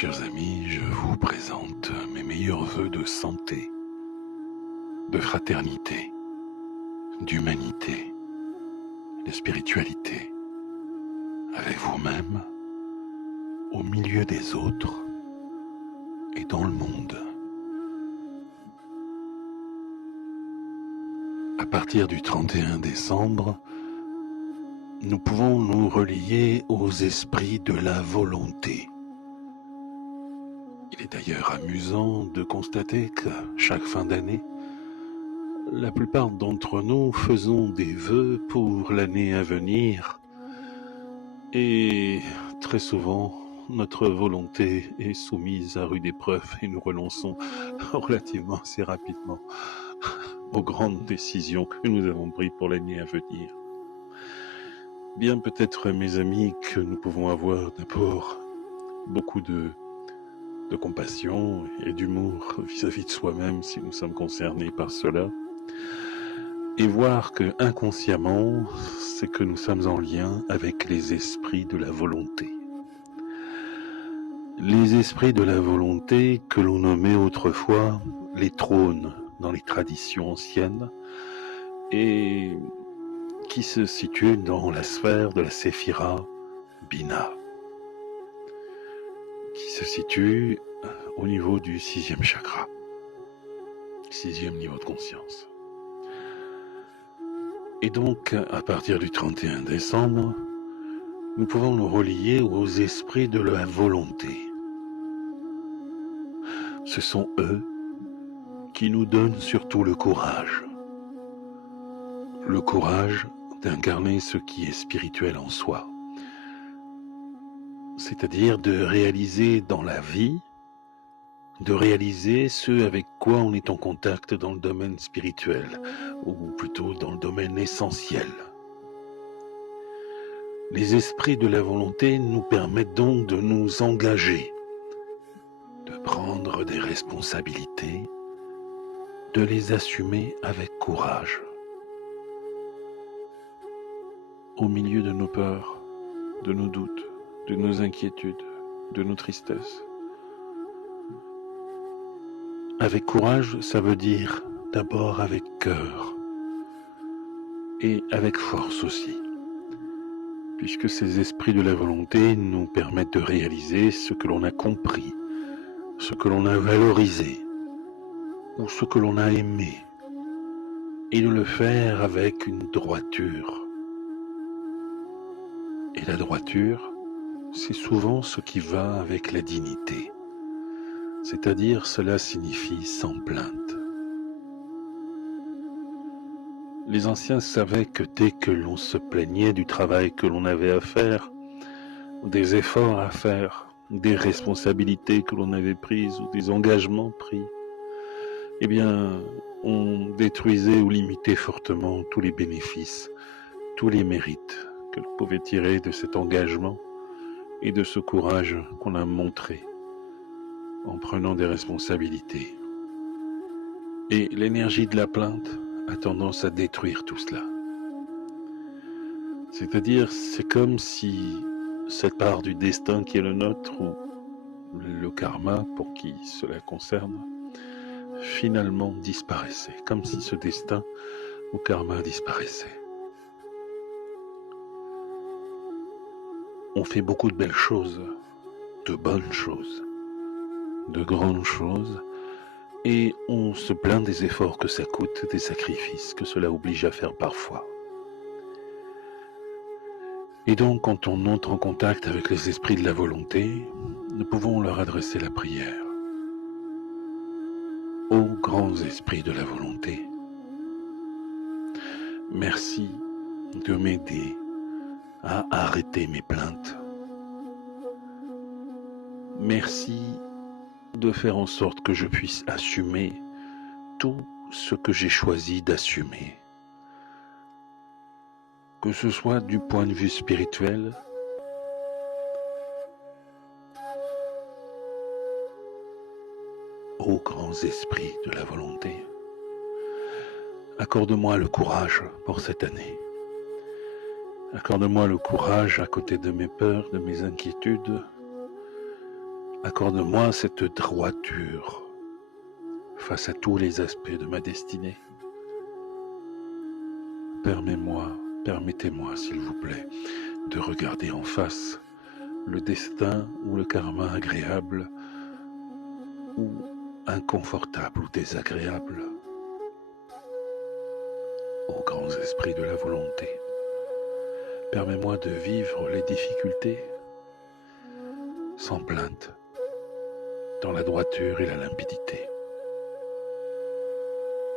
Chers amis, je vous présente mes meilleurs vœux de santé, de fraternité, d'humanité, de spiritualité, avec vous-même, au milieu des autres et dans le monde. À partir du 31 décembre, nous pouvons nous relier aux esprits de la volonté. Il est d'ailleurs amusant de constater que chaque fin d'année, la plupart d'entre nous faisons des vœux pour l'année à venir et très souvent notre volonté est soumise à rude épreuve et nous renonçons relativement assez rapidement aux grandes décisions que nous avons prises pour l'année à venir. Bien peut-être mes amis que nous pouvons avoir d'abord beaucoup de compassion et d'humour vis-à-vis de soi-même si nous sommes concernés par cela, et voir que inconsciemment, c'est que nous sommes en lien avec les esprits de la volonté. Les esprits de la volonté que l'on nommait autrefois les trônes dans les traditions anciennes et qui se situent dans la sphère de la Séphira Bina, qui se situe au niveau du 6e chakra, 6e niveau de conscience. Et donc, à partir du 31 décembre, nous pouvons nous relier aux esprits de la volonté. Ce sont eux qui nous donnent surtout le courage d'incarner ce qui est spirituel en soi, c'est-à-dire de réaliser dans la vie, de réaliser ce avec quoi on est en contact dans le domaine spirituel, ou plutôt dans le domaine essentiel. Les esprits de la volonté nous permettent donc de nous engager, de prendre des responsabilités, de les assumer avec courage. Au milieu de nos peurs, de nos doutes, de nos inquiétudes, de nos tristesses. Avec courage, ça veut dire d'abord avec cœur et avec force aussi, puisque ces esprits de la volonté nous permettent de réaliser ce que l'on a compris, ce que l'on a valorisé ou ce que l'on a aimé, et de le faire avec une droiture. Et la droiture, c'est souvent ce qui va avec la dignité, c'est-à-dire cela signifie sans plainte. Les anciens savaient que dès que l'on se plaignait du travail que l'on avait à faire, des efforts à faire, des responsabilités que l'on avait prises ou des engagements pris, eh bien, on détruisait ou limitait fortement tous les bénéfices, tous les mérites que l'on pouvait tirer de cet engagement et de ce courage qu'on a montré en prenant des responsabilités. Et l'énergie de la plainte a tendance à détruire tout cela. C'est-à-dire, c'est comme si cette part du destin qui est le nôtre, ou le karma pour qui cela concerne, finalement disparaissait, comme si ce destin ou karma disparaissait. On fait beaucoup de belles choses, de bonnes choses, de grandes choses, et on se plaint des efforts que ça coûte, des sacrifices que cela oblige à faire parfois. Et donc, quand on entre en contact avec les esprits de la volonté, nous pouvons leur adresser la prière. Ô grands esprits de la volonté, merci de m'aider à arrêter mes plaintes. Merci de faire en sorte que je puisse assumer tout ce que j'ai choisi d'assumer. Que ce soit du point de vue spirituel, ô grands esprits de la volonté, accorde-moi le courage pour cette année. Accorde-moi le courage à côté de mes peurs, de mes inquiétudes, Accorde-moi cette droiture face à tous les aspects de ma destinée. Permettez-moi, s'il vous plaît, de regarder en face le destin ou le karma agréable ou inconfortable ou désagréable aux grands esprits de la volonté. Permets-moi de vivre les difficultés sans plainte, dans la droiture et la limpidité,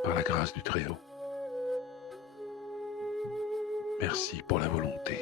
par la grâce du Très-Haut. Merci pour la volonté.